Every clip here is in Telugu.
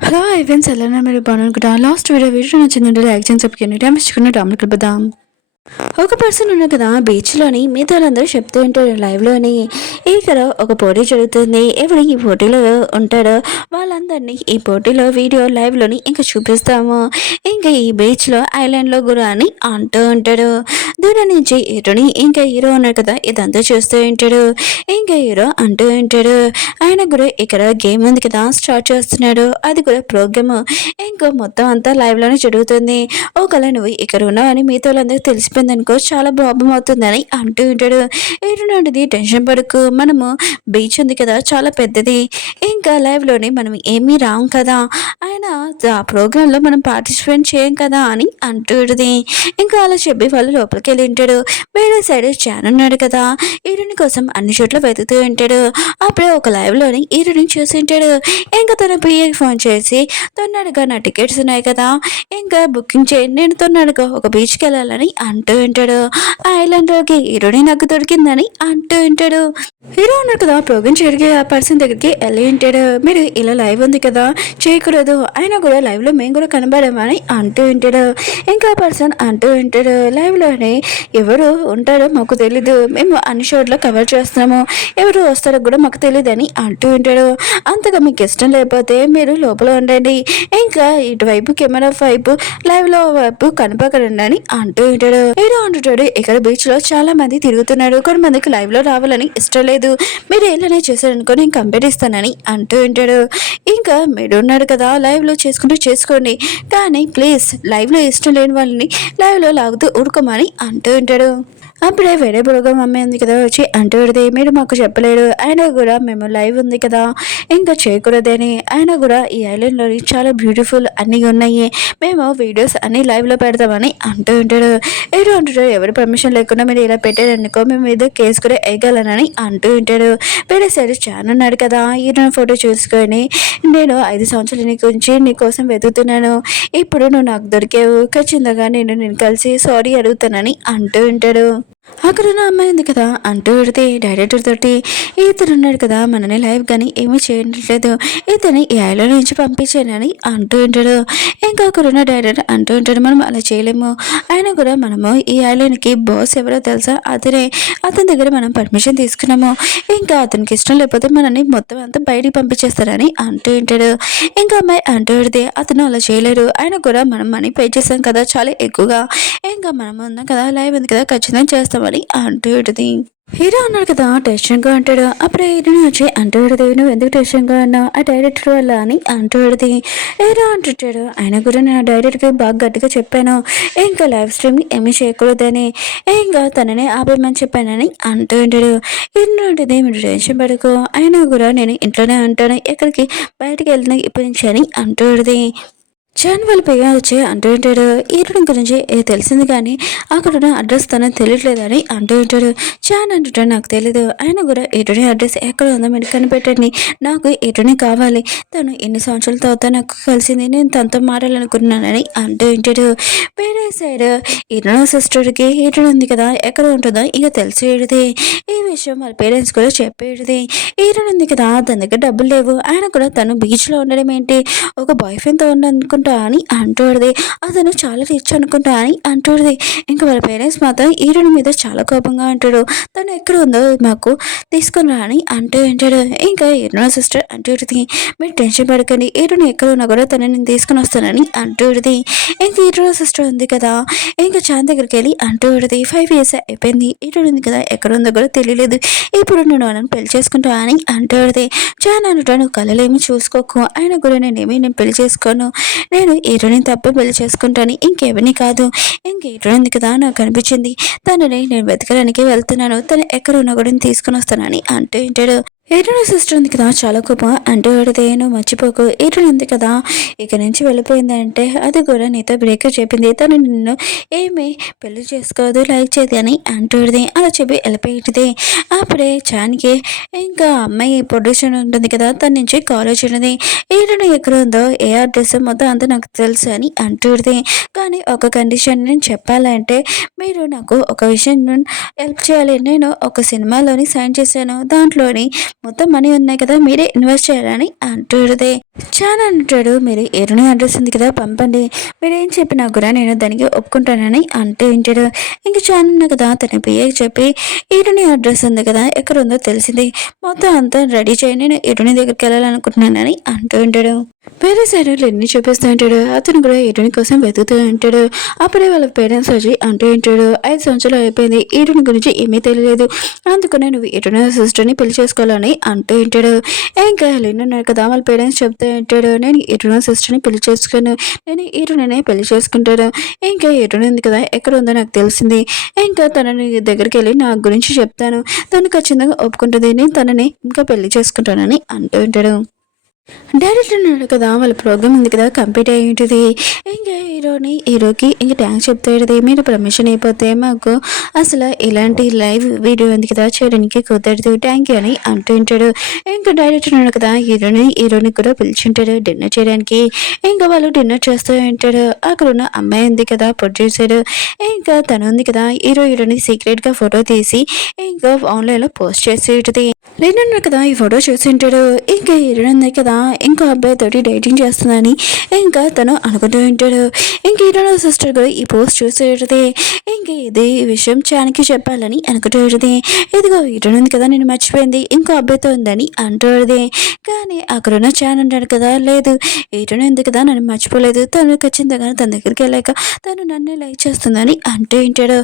హలో ఐవెన్స్ ఎలా మీరు బాగునుకుంటా లాస్ట్ వీడియో నచ్చిందంటే లైక్ చేసి చెప్పండి డ్యామేజ్ చేసుకున్న డామ్లు కలుపుదాం. ఒక పర్సన్ ఉన్నారు కదా బీచ్లోని మిగతా వాళ్ళందరూ చెప్తూ ఉంటారు లైవ్లోని ఇక్కడ ఒక పోటీ జరుగుతుంది. ఎవరు ఈ పోటీలో ఉంటారో వాళ్ళందరినీ ఈ పోటీలో వీడియో లైవ్లోని ఇంకా చూపిస్తాము. ఇంకా ఈ బీచ్లో ఐలాండ్లో గురు అని అంటూ ఉంటాడు. దూరం నుంచి హీరోని ఇంకా హీరో ఉన్నారు కదా ఇదంతా చూస్తూ ఉంటాడు. ఇంకా హీరో అంటూ ఉంటాడు ఆయన కూడా ఇక్కడ గేమ్ ఉంది కదా స్టార్ట్ చేస్తున్నాడు. అది కూడా ప్రోగ్రామ్ ఇంకా మొత్తం అంతా లైవ్లోనే జరుగుతుంది. ఒకవేళ నువ్వు ఇక్కడ ఉన్నావు అని మిగతా వాళ్ళందరికీ తెలిసిపోయింది అనుకో చాలా ప్రాబ్లం అవుతుందని అంటూ ఉంటాడు. ఏంటంటే టెన్షన్ పడకు, మనము బీచ్ ఉంది కదా చాలా పెద్దది, ఇంకా లైవ్లోనే మనం ఏమీ రాం కదా, ఆయన ఆ ప్రోగ్రాంలో మనం పార్టిసిపేట్ చేయం కదా అని అంటుంది. ఇంకా అలా చెప్పి వాళ్ళు లోపలికి వెళ్ళి ఉంటాడు. వేరే సైడ్ చాన్ ఉన్నాడు కదా హీరోని కోసం అన్ని చోట్ల వెతుకుతూ ఉంటాడు. అప్పుడే ఒక లైవ్లోని హీరోని చూసి ఉంటాడు. ఇంకా తన పిఏకి ఫోన్ చేసి తొందరగా నా టికెట్స్ ఉన్నాయి కదా ఇంకా బుకింగ్ చేయండి, నేను తొందరగా ఒక బీచ్కి వెళ్ళాలని అంటూ ఉంటాడు. ఆ ఐలాండ్లోకి హీరోని నాకు దొరికిందని అంటూ ఉంటాడు. హీరో ఉన్నాడు కదా ప్రోగ్రామ్ జరిగే ఆ పర్సన్ దగ్గరికి వెళ్ళి ఉంటాడు. మీరు ఇలా లైవ్ ఉంది కదా చేయకూడదు, అయినా కూడా లైవ్లో మేము కూడా కనబడమని అంటూ ఉంటాడు. ఇంకా పర్సన్ అంటూ ఉంటాడు లైవ్లోనే ఎవరు ఉంటారో మాకు తెలీదు, మేము అన్ని షోట్లో కవర్ చేస్తున్నాము, ఎవరు వస్తారో కూడా మాకు తెలియదు అని అంటూ ఉంటాడు. అంతగా మీకు ఇష్టం లేకపోతే మీరు లోపల ఉండండి, ఇంకా ఇటువైపు కెమెరా వైపు లైవ్లో వైపు కనపడకండి అని అంటూ ఉంటాడు. హీరో అంటుంటాడు ఇక్కడ బీచ్లో చాలా మంది తిరుగుతున్నాడు, కొంతమందికి లైవ్లో రావాలని ఇష్టం లేదు, మీరు ఏలనే చేశారనుకో నేను కంప్లీట్ ఇస్తానని అంటూ ఉంటాడు. ఇంకా మీరు ఉన్నాడు కదా లైవ్లో చేసుకుంటూ చేసుకోండి, కానీ ప్లీజ్ లైవ్లో ఇష్టం లేని వాళ్ళని లైవ్లో లాగుతూ ఊరుకోమని అంటూ ఉంటాడు. అప్పుడే వేరే ప్రోగ్రామ్ అమ్మాయి ఉంది కదా వచ్చి అంటూది మీరు మాకు చెప్పలేరు, అయినా కూడా మేము లైవ్ ఉంది కదా ఇంకా చేయకూడదని, అయినా కూడా ఈ ఐలాండ్లోని చాలా బ్యూటిఫుల్ అన్నీ ఉన్నాయి, మేము వీడియోస్ అన్నీ లైవ్లో పెడతామని అంటూ ఉంటాడు. ఏదో అంటాడు ఎవరి పర్మిషన్ లేకుండా మీరు ఇలా పెట్టారనుకో మేము ఏదో కేసు కూడా వేయగలనని అంటూ ఉంటాడు. వేరే సైడ్ చాన్ ఉన్నాడు కదా ఈయన ఫోటో చూసుకొని నేను 5 సంవత్సరాల నీ గురించి నీకోసం వెతుకుతున్నాను, ఇప్పుడు నువ్వు నాకు దొరికావు, ఖచ్చితంగా నేను కలిసి సారీ అడుగుతానని అంటూ ఉంటాడు. అక్కడ ఉన్న అమ్మాయి ఉంది కదా అంటూ పెడితే డైరెక్టర్ తోటి ఇతను ఉన్నాడు కదా మనని లైవ్ కానీ ఏమీ చేయట్లేదు, ఇతని ఈ ఐలాండ్ నుంచి పంపించానని అంటూ ఉంటాడు. ఇంకా అక్కడ ఉన్న డైరెక్టర్ అంటూ ఉంటాడు మనం అలా చేయలేము, అయినా కూడా మనము ఈ ఐలాండ్కి బాస్ ఎవరో తెలుసా, అతని దగ్గర మనం పర్మిషన్ తీసుకున్నాము, ఇంకా అతనికి ఇష్టం లేకపోతే మనని మొత్తం అంతా బయటికి పంపించేస్తారని అంటూ ఉంటాడు. ఇంకా అమ్మాయి అంటూ పెడితే అతను అలా చేయలేరు, అయినా కూడా మనం మనీ పే చేసాం కదా చాలా ఎక్కువగా, ఇంకా మనం ఉన్నాం కదా లైవ్ ఉంది కదా ఖచ్చితంగా చేస్తామని అంటూ ఉంటుంది. హీరో అన్నాడు కదా టెన్షన్గా అంటాడు. అప్పుడే హీరోని వచ్చి అంటూ పెడితే నువ్వు ఎందుకు టెన్షన్గా అన్నావు ఆ డైరెక్టర్ వల్ల అని అంటూ పెడితే హీరో అంటుంటాడు ఆయన కూడా నేను డైరెక్టర్కి బాగా గట్టిగా చెప్పాను ఇంకా లైవ్ స్ట్రీమ్ ఏమీ చేయకూడదని, ఇంకా తననే ఆపేయమని చెప్పానని అంటూ ఉంటాడు. ఏంటంటే మీరు టెన్షన్ పడుకో, అయినా కూడా నేను ఇంట్లోనే ఉంటాను, ఎక్కడికి బయటికి వెళ్తున్నా ఇప్పటి నుంచి అని అంటూ పెడితే చాన్ వాళ్ళ పైగా వచ్చి అంటూ ఉంటాడు హీరోయిన్ గురించి తెలిసింది కానీ అక్కడున్న అడ్రస్ తనకు తెలియట్లేదని అంటూ ఉంటాడు. చాన్ అంటుంటాడు నాకు తెలీదు, ఆయన కూడా హీరోయిన్ అడ్రస్ ఎక్కడ ఉందో మీరు కనిపెట్టండి, నాకు హీరోయిన్ కావాలి, తను ఎన్ని సంవత్సరాల తర్వాత నాకు కలిసింది, నేను తనతో మారాలనుకున్నానని అంటూ ఉంటాడు. వేరే సైడ్ హీరోయిన్ సిస్టర్కి హీరోయిన్ ఉంది కదా ఎక్కడ ఉంటుందో ఇక తెలిసేది, ఈ విషయం వాళ్ళ పేరెంట్స్ కూడా చెప్పేది. హీరోయిన్ ఉంది కదా తన దగ్గర డబ్బులు లేవు, ఆయన కూడా తను బీచ్లో ఉండడం ఏంటి ఒక బాయ్ ఫ్రెండ్తో ఉండనుకుంటా అని అంటూడది, అతను చాలా రిచ్ అనుకుంటా అని అంటూడది. ఇంకా వాళ్ళ పేరెంట్స్ మాత్రం హీరోయిన్ మీద చాలా కోపంగా అంటాడు, తను ఎక్కడ ఉందో మాకు తీసుకుని రా అని అంటూ ఉంటాడు. ఇంకా హీరోయిన్ సిస్టర్ అంటూడిది మీరు టెన్షన్ పడకండి, హీరోయిన్ ఎక్కడ ఉన్నా కూడా తను నేను తీసుకుని వస్తానని అంటూడిది. ఇంకా హీరోయిన్ సిస్టర్ ఉంది కదా ఇంకా చాన్ దగ్గరికి వెళ్ళి అంటూడిది 5 years అయిపోయింది, హీరోయిన్ ఉంది కదా ఎక్కడ ఉందో కూడా తెలియలేదు, ఇప్పుడు నువ్వు నన్ను పెళ్లి చేసుకుంటా అని అంటూడిది. చాన్ అనుట నువ్వు కళలేమి చూసుకోకు, ఆయన కూడా నేను పెళ్లి చేసుకోను, నేను హీరోని తప్ప పెళ్లి చేసుకుంటాను, ఇంకెవరిని కాదు, ఇంక హీరోయిన్ కదా నాకు అనిపించింది, తనని నేను వెతకడానికి వెళ్తున్నాను, తను ఎక్కడ ఉన్నా కూడా తీసుకుని వస్తానని అంటూ ఉంటాడు. హీరోయిన్ సిస్టర్ ఉంది కదా చాలా కోపం అంటూ పడితే నువ్వు మర్చిపోకు, హీరోయిన్ ఉంది కదా ఇక నుంచి వెళ్ళిపోయిందంటే అది కూడా నీతో బ్రేకప్ చెప్పింది, తను నిన్ను ఏమి పెళ్లి చేసుకోదు లైక్ చేయదు అని అంటూడిది. అలా చెప్పి వెళ్ళిపోయింది. అప్పుడే చాన్కి ఇంకా అమ్మాయి ప్రొడ్యూసర్ ఉంటుంది కదా తన నుంచి కాల్ వచ్చినది, హీరోయిన్ ఎక్కడ ఉందో ఏ అడ్రస్ మొత్తం అంతా నాకు తెలుసు అని అంటూడిది. కానీ ఒక కండిషన్ నేను చెప్పాలంటే మీరు నాకు ఒక విషయం హెల్ప్ చేయాలి, నేను ఒక సినిమాలోని సైన్ చేశాను, దాంట్లోని మొత్తం మనీ ఉన్నాయి కదా, మీరే ఇన్వెస్ట్ చేయాలని అంటాడు. చాలా అంటాడు, మీరు ఎరుని అడ్రస్ ఉంది కదా పంపండి, మీరేం చెప్పినా కూడా నేను దానికి ఒప్పుకుంటానని అంటూ ఉంటాడు. ఇంక చాలా కదా తన పిఏకి చెప్పి ఎరుని అడ్రస్ ఉంది కదా ఎక్కడ ఉందో తెలిసింది, మొత్తం అంతా రెడీ చేయి, నేను ఎరుని దగ్గరికి వెళ్ళాలనుకుంటున్నానని అంటూ ఉంటాడు. వేరే సైడ్ ఎన్ని చూపిస్తూ ఉంటాడు, అతను కూడా ఎరుని కోసం వెతుకుతూ ఉంటాడు. అప్పుడే వాళ్ళ పేరెంట్స్ వచ్చి అంటూ ఉంటాడు, 5 సంవత్సరాలు అయిపోయింది, ఎరుని గురించి ఏమీ తెలియలేదు, అందుకనే నువ్వు ఎరుని సిస్టర్ని పెళ్లి చేసుకోవాలని అంటూ ఉంటాడు. ఇంకా వెళ్ళినాడు కదా, వాళ్ళ పేరెంట్స్ చెప్తూ ఉంటాడు, నేను ఎరుని సిస్టర్ని పెళ్లి చేసుకోను, నేను ఎరునే పెళ్లి చేసుకుంటాను. ఇంకా ఎరుని ఉంది కదా ఎక్కడ ఉందో నాకు తెలిసింది, ఇంకా తనని దగ్గరికి వెళ్ళి నా గురించి చెప్తాను, తను ఖచ్చితంగా ఒప్పుకుంటుంది, నేను తనని ఇంకా పెళ్లి చేసుకుంటానని అంటూ ఉంటాడు. డైరెక్టర్ ఉన్నాడు కదా, వాళ్ళ ప్రోగ్రామ్ ఉంది కదా కంప్లీట్ అయ్యి ఉంటుంది. ఇంకా హీరోకి ఇంకా థ్యాంక్స్ చెప్తాడు, మీరు పర్మిషన్ అయిపోతే మాకు అసలు ఇలాంటి లైవ్ వీడియో ఉంది కదా చేయడానికి కుదరదు, థ్యాంక్ యూ అని అంటూ ఉంటాడు. ఇంకా డైరెక్టర్ ఉన్నాడు కదా, హీరోని కూడా పిలిచింటాడు డిన్నర్ చేయడానికి. ఇంకా వాళ్ళు డిన్నర్ చేస్తూ ఉంటాడు. అక్కడ ఉన్న అమ్మాయి ఉంది కదా ప్రొడ్యూసర్, ఇంకా తను ఉంది కదా హీరోని సీక్రెట్గా ఫోటో తీసి ఇంకా ఆన్లైన్లో పోస్ట్ చేసి ఉంటుంది. లేనున్నాడు కదా ఈ ఫోటో చూసి ఉంటాడు. ఇంకా హీరోయిన్ ఉంది కదా ఇంకో అబ్బాయితోటి డేటింగ్ చేస్తుందని ఇంకా తను అనుకుంటూ ఉంటాడు. ఇంక హీరో సిస్టర్ కూడా ఈ పోస్ట్ చూసి ఉంటుంది. ఇంక ఇది విషయం చానికి చెప్పాలని అనుకుంటూ ఉంటుంది. ఇదిగో హీరోయిన్ ఉంది కదా నేను మర్చిపోయింది, ఇంకో అబ్బాయితో ఉందని అంటుంది. కానీ అక్కడున్న చాన్ అంటాడు కదా, లేదు హీరోయిన్ ఉంది కదా నన్ను మర్చిపోలేదు, తను ఖచ్చితంగా తన దగ్గరికి వెళ్ళాక తను నన్ను లైక్ చేస్తుందని అంటూ ఉంటాడు.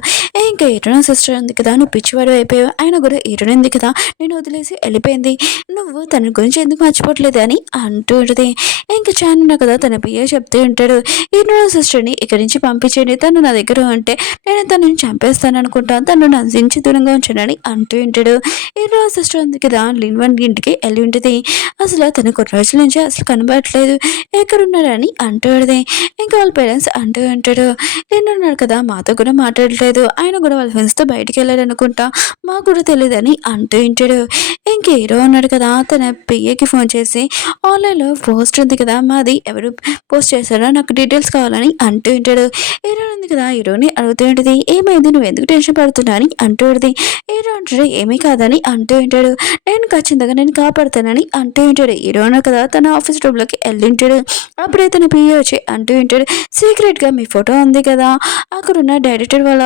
ఇంకా హీరోయిన్ సిస్టర్ ఉంది కదా, నువ్వు పిచ్చివాడు అయిపోయావు, ఆయన కూడా హీరోయిన్ ఉంది కదా నేను వదిలేసి వెళ్ళిపోయింది, నువ్వు తన గురించి ఎందుకు మర్చిపోవట్లేదు అని అంటూ ఉంటుంది. ఇంకా చానున్నా కదా తన పిఏ చెప్తూ ఉంటాడు, హీరోయిన్ సిస్టర్ని ఇక్కడి నుంచి పంపించండి, తను నా దగ్గర ఉంటే నేను తనని చంపేస్తాను అనుకుంటాను, తను నా నుంచి దూరంగా ఉంచానని అంటూ ఉంటాడు. హీరోయిన్ సిస్టర్ ఉంది కదా లిన్వన్ ఇంటికి వెళ్ళి ఉంటుంది. అసలు తన కొన్ని రోజుల నుంచి అసలు కనబడట్లేదు, ఎక్కడున్నారని అంటూ ఉంటుంది. ఇంకా వాళ్ళ పేరెంట్స్ అంటూ ఉంటాడు, నేను ఉన్నాడు కదా మాతో కూడా మాట్లాడలేదు, ఆయన కూడా వాళ్ళ ఫ్రెండ్స్తో బయటికి వెళ్ళాడు అనుకుంటా, మాకు కూడా తెలియదని అంటూ ఉంటాడు. ఇంక హీరో ఉన్నాడు కదా తన పిఏకి ఫోన్ చేసి ఆన్లైన్లో పోస్ట్ ఉంది కదా మాది ఎవరు పోస్ట్ చేశారో నాకు డీటెయిల్స్ కావాలని అంటూ ఉంటాడు. హీరో ఉంది కదా హీరోని అడుగుతూ ఉంటుంది, ఏమైంది నువ్వు ఎందుకు టెన్షన్ పడుతున్నా అని అంటూ ఉంటుంది. హీరో అంటాడు ఏమీ కాదని అంటూ ఉంటాడు, నేను ఖచ్చితంగా నేను కాపాడుతానని అంటూ ఉంటాడు. హీరో ఉన్నాడు కదా తన ఆఫీస్ రూమ్లోకి వెళ్ళి ఉంటాడు. అప్పుడే తన పిఏ వచ్చి అంటూ ఉంటాడు, సీక్రెట్గా మీ ఫోటో ఉంది కదా అక్కడున్న డైరెక్టర్ వాళ్ళ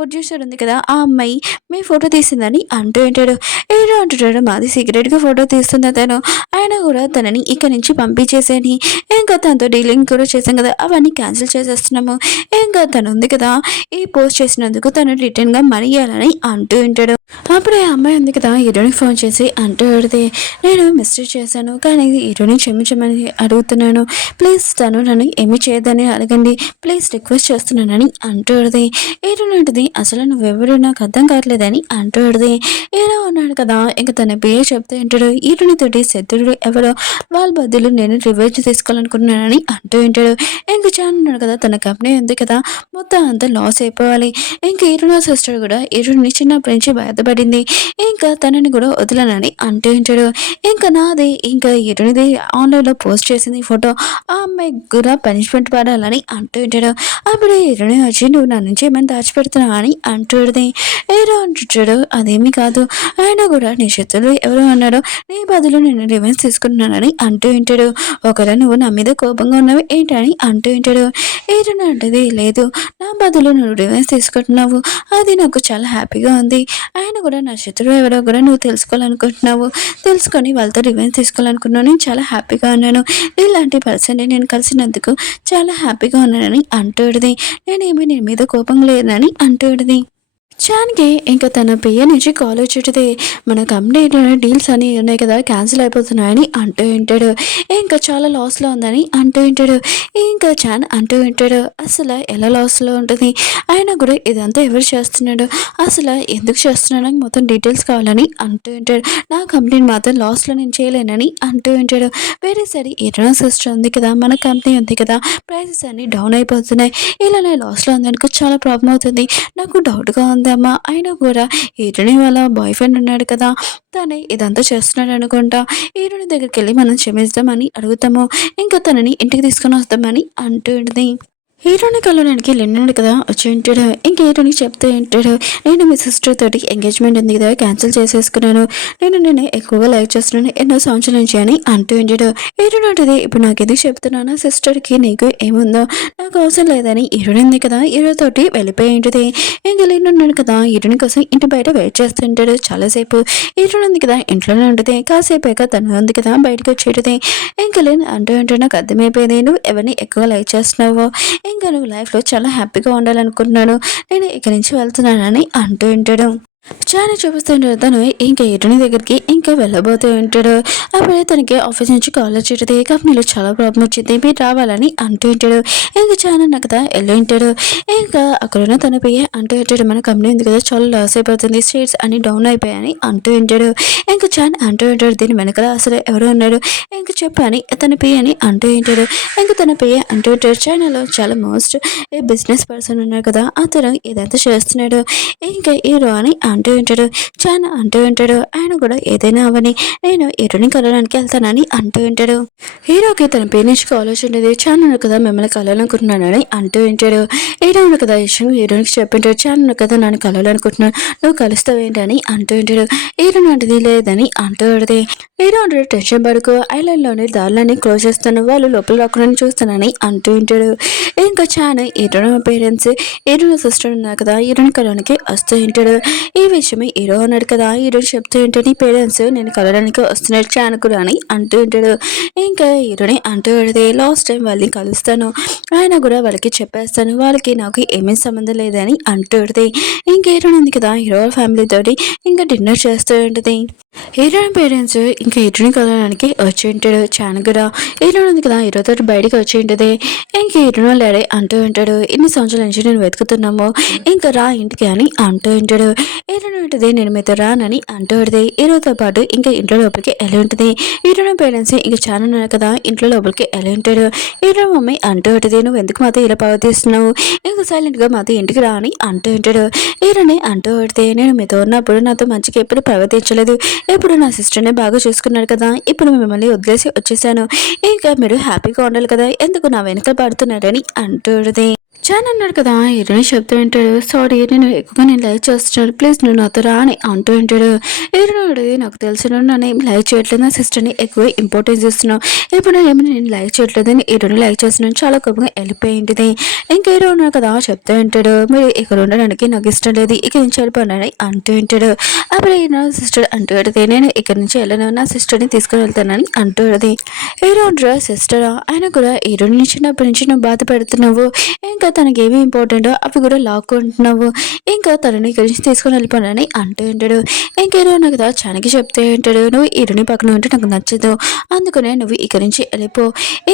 ప్రొడ్యూసర్ ఉంది కదా ఆ అమ్మాయి మీ ఫోటో తీసిందని అంటూ ఉంటాడు. హీరో అంటుంటాడు, మాది సీక్రెట్గా ఫోటో తీస్తుంది తను, ఆయన కూడా తనని ఇక్కడి నుంచి పంపించేసేని, ఇంకా తనతో డీలింగ్ కూడా చేసాం కదా అవన్నీ క్యాన్సిల్ చేసేస్తున్నాము, ఇంకా తను ఉంది కదా ఈ పోస్ట్ చేసినందుకు తను రిటర్న్గా మనీ ఇవ్వాలని అంటూ ఉంటాడు. అప్పుడే ఆ అమ్మాయి ఉంది కదా హీరోని ఫోన్ చేసి అంటూ అడితే, నేను మిస్టేక్ చేశాను కానీ హీరోని క్షమించమని అడుగుతున్నాను, ప్లీజ్ తను నన్ను ఏమి చేయదని అడగండి, ప్లీజ్ రిక్వెస్ట్ చేస్తున్నానని అంటూ అడితే, హీరోని అంటుంది అసలు నువ్వెవరు నాకు అర్థం కావట్లేదని అంటూ అడితే, హీరో ఉన్నాడు కదా ఇంక తన పేరు చెప్తూ ఉంటాడు, హీరోని తోటి శత్రుడు ఎవరో వాళ్ళ బదులు నేను రివెంజ్ తీసుకోవాలనుకుంటున్నానని అంటూ ఉంటాడు. ఇంక చాలా ఉన్నాడు కదా తన కంపెనీ ఉంది కదా మొత్తం అంతా లాస్ అయిపోవాలి, ఇంక హీరోని సిస్టర్ కూడా హీరోని చిన్నప్పటి నుంచి బాధపడింది, ఇంకా తనని కూడా వదలనని అంటూ ఉంటాడు. ఇంకా నాది ఇంకా హీరోనిది ఆన్లైన్లో పోస్ట్ చేసింది ఫోటో, ఆ అమ్మాయి కూడా పనిష్మెంట్ పడాలని అంటూ ఉంటాడు. అప్పుడు హీరోని వచ్చి నువ్వు నా నుంచి ఏమైనా దాచిపెడుతున్నావు అని అంటుంది. హీరో అంటుంటాడు అదేమీ కాదు, ఆయన కూడా నీ శత్రులు ఎవరు అన్నాడో నీ బదులు నేను రివెంజ్ తీసుకుంటున్నానని అంటూ ఉంటాడు. ఒకవేళ నువ్వు నా మీద కోపంగా ఉన్నావు ఏంటని అంటూ ఉంటాడు. హీరో అంటది లేదు నా బదులు నువ్వు రివెంజ్ తీసుకుంటున్నావు, అది నాకు చాలా హ్యాపీగా ఉంది, ఆయన కూడా నా శత్రువు ఎవరో కూడా నువ్వు తెలుసుకోవాలనుకుంటున్నావు, తెలుసుకొని వాళ్ళతో రివెంజ్ తీసుకోవాలనుకున్నావు, నేను చాలా హ్యాపీగా ఉన్నాను, ఇలాంటి పర్సన్ని నేను కలిసినందుకు చాలా హ్యాపీగా ఉన్నానని అంటూడిది, నేనేమి నీ మీద కోపం లేదని అంటూడిది. చాన్కి ఇంకా తన పిఏ నుంచి కాల్ వచ్చేటిది, మన కంపెనీలో డీల్స్ అని ఉన్నాయి కదా క్యాన్సిల్ అయిపోతున్నాయని అంటూ ఉంటాడు. ఇంకా చాలా లాస్లో ఉందని అంటూ ఉంటాడు. ఇంకా చాన్ అంటూ ఉంటాడు అసలు ఎలా లాస్లో ఉంటుంది, ఆయన కూడా ఇదంతా ఎవరు చేస్తున్నాడు, అసలు ఎందుకు చేస్తున్నాడని మొత్తం డీటెయిల్స్ కావాలని అంటూ ఉంటాడు. నా కంపెనీని మాత్రం లాస్లో నేను చేయలేనని అంటూ ఉంటాడు. వేరే సరే ఎటర్నల్ సిస్టమ్ ఉంది కదా మన కంపెనీ ఉంది కదా ప్రైసెస్ అన్ని డౌన్ అయిపోతున్నాయి, ఇలానే లాస్లో ఉందనుకో చాలా ప్రాబ్లం అవుతుంది, నాకు డౌట్గా ఉంది అమ్మా, అయినా కూడా హీరోని వాళ్ళ బాయ్ ఫ్రెండ్ ఉన్నాడు కదా తనే ఇదంతా చేస్తున్నాడు అనుకుంటా, హీరోని దగ్గరికి వెళ్ళి మనం క్షమిస్తామని అడుగుతాము, ఇంకా తనని ఇంటికి తీసుకొని వస్తామని అంటుంది. హీరోని కలవడానికి లెన్నున్నాడు కదా వచ్చి ఉంటాడు. ఇంక హీరోని చెప్తూ ఉంటాడు, నేను మీ సిస్టర్ తోటి ఎంగేజ్మెంట్ ఉంది కదా క్యాన్సిల్ చేసేసుకున్నాను, నేను ఎక్కువగా లైక్ చేస్తున్నాను ఎన్నో సంవత్సరాల నుంచి అని అంటూ ఉంటాడు. హీరోని అంటది, ఇప్పుడు నాకు ఎందుకు చెప్తున్నాను, సిస్టర్కి నీకు ఏముందో నాకు అవసరం లేదని హీరోని ఉంది కదా హీరో తోటి వెళ్ళిపోయి ఉంటుంది. ఇంక లెన్నున్నాడు కదా హీరోని కోసం ఇంటి బయట వెయిట్ చేస్తుంటాడు చాలాసేపు. హీరోని ఉంది కదా ఇంట్లోనే ఉంటుంది. కాసేపు తను ఉంది కదా బయటకు వచ్చేటది. ఇంకా లేని అంటూ ఉంటే నాకు అర్థమైపోయింది, నువ్వు ఎవరిని ఎక్కువ లైక్ చేస్తున్నావో, ఇంకా నువ్వు లైఫ్లో చాలా హ్యాపీగా ఉండాలనుకుంటున్నాను, నేను ఇక్కడి నుంచి వెళ్తున్నానని అంటూ ఉంటాడు. చాలా చూపిస్తుంటాడు తను. ఇంకా ఎటుని దగ్గరికి ఇంకా వెళ్ళబోతూ ఉంటాడు. అప్పుడే తనకి ఆఫీస్ నుంచి కాల్ వచ్చేటది, కంపెనీలో చాలా ప్రాబ్లం వచ్చింది మీరు రావాలని అంటూ ఉంటాడు. ఇంకా చాలా నాకు కదా వెళ్ళి ఉంటాడు. ఇంకా అక్కడున్న తన పోయి అంటూ ఉంటాడు, మన కంపెనీ ఉంది కదా చాలా లాస్ అయిపోతుంది, స్టేట్స్ అన్ని డౌన్ అయిపోయాయని అంటూ ఉంటాడు. ఇంకా చాలా అంటూ ఉంటాడు, దీని వెనకాల అసలు ఎవరు ఉన్నాడు ఇంకా చెప్పని తన పే అని అంటూ ఉంటాడు. ఇంకా తన పే అంటూ ఉంటాడు, చైనాలో చాలా మోస్ట్ బిజినెస్ పర్సన్ ఉన్నారు కదా అతను ఇదంతా చేస్తున్నాడు ఇంకా హీరో అని అంటూ ఉంటాడు. చాలా అంటూ ఉంటాడు, ఆయన కూడా ఏదైనా అవని నేను హీరోని కలవడానికి వెళ్తానని అంటూ ఉంటాడు. హీరోకి తన పేరు నుంచి కాలేజ్ ఉండేది, చాలా కదా మిమ్మల్ని కలవాలనుకుంటున్నానని అంటూ ఉంటాడు. హీరో కదా విషయం హీరోనికి చెప్పింటాడు, చాలా కదా నన్ను కలవాలనుకుంటున్నాను, నువ్వు కలుస్తావేంటని అంటూ ఉంటాడు. హీరో అంటది లేదని అంటూ ఉంటుంది. హీరో అంటాడు, టెన్షన్ పడుకో, ఐలాండ్లోని దారులన్నీ క్లోజ్ చేస్తాను, వాళ్ళు లోపల రాకుండా చూస్తానని అంటూ ఉంటాడు. ఇంకా చాలా హీరో పేరెంట్స్ హీరో సిస్టర్ ఉన్నారు కదా హీరోని కలవడానికి వస్తూ ఉంటాడు. ఈ విషయమే హీరో అన్నాడు కదా హీరో చెప్తూ ఉంటే నీ పేరెంట్స్ నేను కలవడానికి వస్తున్నాడు చాను కూడా అని అంటూ ఉంటాడు. ఇంకా హీరోని అంటూ ఉంటుంది, లాస్ట్ టైం వాళ్ళని కలుస్తాను, ఆయన కూడా వాళ్ళకి చెప్పేస్తాను, వాళ్ళకి నాకు ఏమీ సంబంధం లేదని అంటూ ఉంటుంది. ఇంకా హీరోని ఉంది కదా హీరో ఫ్యామిలీ తోటి ఇంకా డిన్నర్ చేస్తూ ఉంటుంది. హీరోయిన్ పేరెంట్స్ ఇంకా హీరోని కలవడానికి వచ్చి ఉంటాడు. చాను కూడా హీరోయిన్ ఉంది కదా హీరోతో బయటకు వచ్చి ఉంటుంది. ఇంక హీరోయిన్ డాడీ అంటూ ఉంటాడు, ఇన్ని సంవత్సరాల నుంచి నేను వెతుకుతున్నాము ఇంకా రా ఇంటికి అని అంటూ ఉంటాడు. హీరోయిన్ ఉంటుంది, నేను మీతో రానని అంటూ ఉంటుంది. హీరోతో పాటు ఇంకా ఇంట్లో లోపలికి వెళ్ళి ఉంటుంది. హీరోయిన్ పేరెంట్స్ ఇంకా చాలా ఉన్నారు కదా ఇంట్లో లోపలికి వెళ్ళి ఉంటాడు. హీరో మమ్మీ అంటూ ఉంటుంది, నువ్వు ఎందుకు మాతో ఇలా ప్రవర్తిస్తున్నావు, ఇంకా సైలెంట్గా మాతో ఇంటికి రా అని అంటూ ఉంటాడు. హీరోని అంటూ ఉంటే నేను మీతో ఉన్నప్పుడు నాతో మంచిగా ఎప్పుడు ప్రవర్తించలేదు, ఇప్పుడు నా సిస్టర్ని బాగా చూసుకున్నారు కదా, ఇప్పుడు మిమ్మల్ని వదిలేసి వచ్చేసాను, ఇంకా మీరు హ్యాపీగా ఉండాలి కదా, ఎందుకు నా వెనక పడుతున్నారని అంటుంది. చాన్ అన్నాడు కదా హీరోని చెప్తూ ఉంటాడు, సారీ నేను ఎక్కువగా నేను లైక్ చేస్తున్నాడు, ప్లీజ్ నువ్వు నాతో రా అని అంటూ ఉంటాడు. హీరోడు నాకు తెలుసు నన్ను ఏం లైక్ చేయట్లేదు, నా సిస్టర్ని ఎక్కువ ఇంపార్టెన్స్ ఇస్తున్నావు, ఇప్పుడు నేను లైక్ చేయట్లేదు అని హీరోని లైక్ చేస్తున్నాను, చాలా కోపంగా వెళ్ళిపోయింది. ఇంకా హీరో ఉన్నాడు కదా చెప్తూ ఉంటాడు, మీరు ఇక్కడ ఉండడానికి నాకు ఇష్టం లేదు, ఇక్కడ నుంచి వెళ్ళిపోయినని అంటూ ఉంటాడు. అప్పుడు నా సిస్టర్ అంటూ ఉంటుంది, నేను ఇక్కడ నుంచి వెళ్ళను, నా సిస్టర్ని తీసుకుని వెళ్తానని అంటూ ఉంటుంది. హీరో అంటారు, సిస్టరా ఆయన కూడా హీరోని చిన్నప్పటి నుంచి నువ్వు బాధ పెడుతున్నావు, ఇంకా తనకి ఏమి ఇంపార్టెంటో అవి కూడా లాక్కుంటున్నావు, ఇంకా తనని ఇక్కడి నుంచి తీసుకొని వెళ్ళిపోనని అంటూ ఉంటాడు. ఇంకేదో నాకు కదా చానకి చెప్తే ఉంటాడు, నువ్వు హీరోని పక్కన ఉంటే నాకు నచ్చదు, అందుకనే నువ్వు ఇక్కడి నుంచి వెళ్ళిపో,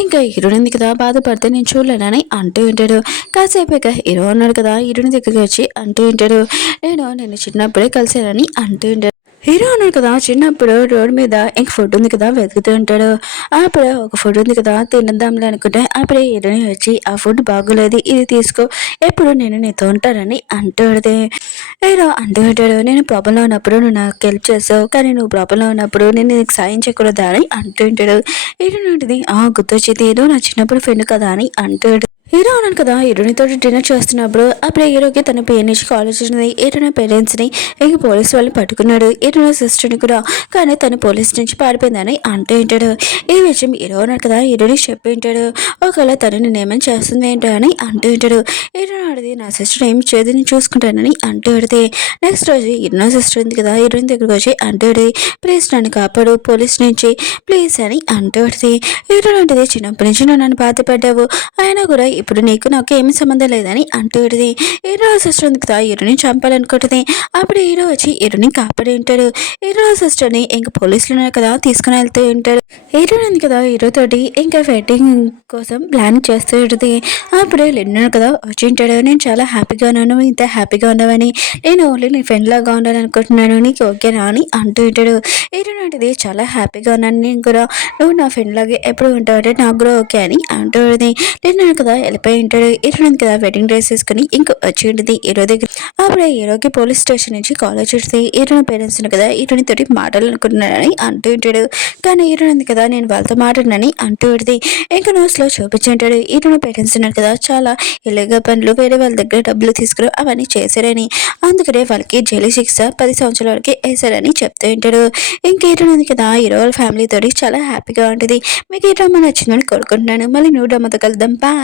ఇంకా హీరోని కదా బాధపడితే నేను చూడలేనని అంటూ ఉంటాడు. కాసేపు హీరో అన్నాడు కదా హీరోని దగ్గరికి వచ్చి అంటూ ఉంటాడు, నేను చిన్నప్పుడే కలిసానని అంటూ ఉంటాడు. హీరో అన్నాడు కదా చిన్నప్పుడు రోడ్ మీద ఇంక ఫుడ్ ఉంది కదా వెతుకుతూ ఉంటాడు. అప్పుడే ఒక ఫుడ్ ఉంది కదా తినద్దాంలే అనుకుంటే అప్పుడే హీరోని వచ్చి ఆ ఫుడ్ బాగోలేదు ఇది తీసుకో, ఎప్పుడు నేను నీతో ఉంటానని అంటాడు. హీరో అంటూ ఉంటాడు, నేను ప్రాబ్లంలో ఉన్నప్పుడు నువ్వు నాకు హెల్ప్ చేసావు, కానీ నువ్వు ప్రాబ్లంలో ఉన్నప్పుడు నేను నీకు సాయం చేయకూడదా అని అంటూ ఉంటాడు. హీరో నాటిది గుర్తొచ్చింది, ఏదో నా చిన్నప్పుడు ఫ్రెండ్ కదా అని అంటాడు. హీరో అన్నాను కదా హీరోనితో డిన్నర్ చేస్తున్నప్పుడు అప్పుడే హీరోకి తన పేరు నుంచి కాల్ వచ్చింది. హీరోన పేరెంట్స్ని ఇంక పోలీసు వాళ్ళు పట్టుకున్నాడు, హీరోన సిస్టర్ని కూడా, కానీ తను పోలీస్ నుంచి పారిపోయిందని అంటూ ఉంటాడు. ఈ విషయం హీరో అన్నాడు కదా హీరోని చెప్పి ఉంటాడు, ఒకవేళ తను నేను ఏమైనా చేస్తుంది ఏంటో అని అంటూ ఉంటాడు. హీరో అడిది నా సిస్టర్ ఏం చేయదు నేను చూసుకుంటానని అంటూ అడితే నెక్స్ట్ రోజు హీరోన సిస్టర్ ఉంది కదా హీరోయిన్ దగ్గరకు వచ్చి అంటూ ప్లీజ్ నన్ను కాపాడు పోలీస్ నుంచి ప్లీజ్ అని అంటూ అడితే హీరో అంటే చిన్నప్పటి నుంచి నువ్వు నన్ను బాధపడ్డావు, ఆయన కూడా ఇప్పుడు నీకు నాకు ఏమి సంబంధం లేదని అంటుంది. హీరో సిస్టర్ ఉంది కదా హీరోని చంపాలనుకుంటుంది. అప్పుడు హీరో వచ్చి హీరోని కాపాడి ఉంటాడు. హీరో సిస్టర్ని ఇంకా పోలీసులు ఉన్నారు కదా తీసుకుని వెళ్తూ ఉంటాడు. హీరో ఉంది కదా హీరో తోటి ఇంకా వెడ్డింగ్ కోసం ప్లాన్ చేస్తూ ఉంటుంది. అప్పుడే లెన్నాడు కదా వచ్చి ఉంటాడు, నేను చాలా హ్యాపీగా ఉన్నాను, ఇంత హ్యాపీగా ఉన్నావని, నేను ఓన్లీ నీ ఫ్రెండ్ లాగా ఉండాలనుకుంటున్నాను, నీకు ఓకేనా అని అంటూ ఉంటాడు. హీరో అంటే చాలా హ్యాపీగా ఉన్నాను నేను కూడా, నువ్వు నా ఫ్రెండ్ లాగే ఎప్పుడు ఉంటావు అంటే నాకు కూడా ఓకే అని అంటుంది. నేను కదా వెళ్ళిపోయి ఉంటాడు. ఇటువంటి కదా వెడ్డింగ్ డ్రెస్ వేసుకుని ఇంకో వచ్చి ఉంటుంది హీరో దగ్గర. అప్పుడే హీరోకి పోలీస్ స్టేషన్ నుంచి కాల్ వచ్చేసి హీరోని పేరెంట్స్ కదా హీరోని తోటి మాట్లాడాలనుకుంటున్నానని అంటూ ఉంటాడు. కానీ హీరో ఉంది కదా నేను వాళ్ళతో మాట్లాడినని అంటూ ఉంటుంది. ఇంకా న్యూస్లో చూపించి ఉంటాడు హీరోని పేరెంట్స్ ఉన్నారు కదా చాలా ఇలాగా పనులు వేరే వాళ్ళ దగ్గర డబ్బులు తీసుకుని అవన్నీ చేశారని, అందుకనే వాళ్ళకి జైలు శిక్ష 10 సంవత్సరాల వరకు వేశారని చెప్తూ ఉంటాడు. ఇంకా హీరో ఉంది కదా హీరో వాళ్ళ ఫ్యామిలీ తోటి చాలా హ్యాపీగా ఉంటుంది. మీకు ఈ డ్రామా నచ్చిందని కోరుకుంటున్నాను. మళ్ళీ న్యూ డ్రామాతో కలుద్దాం. బాయ్.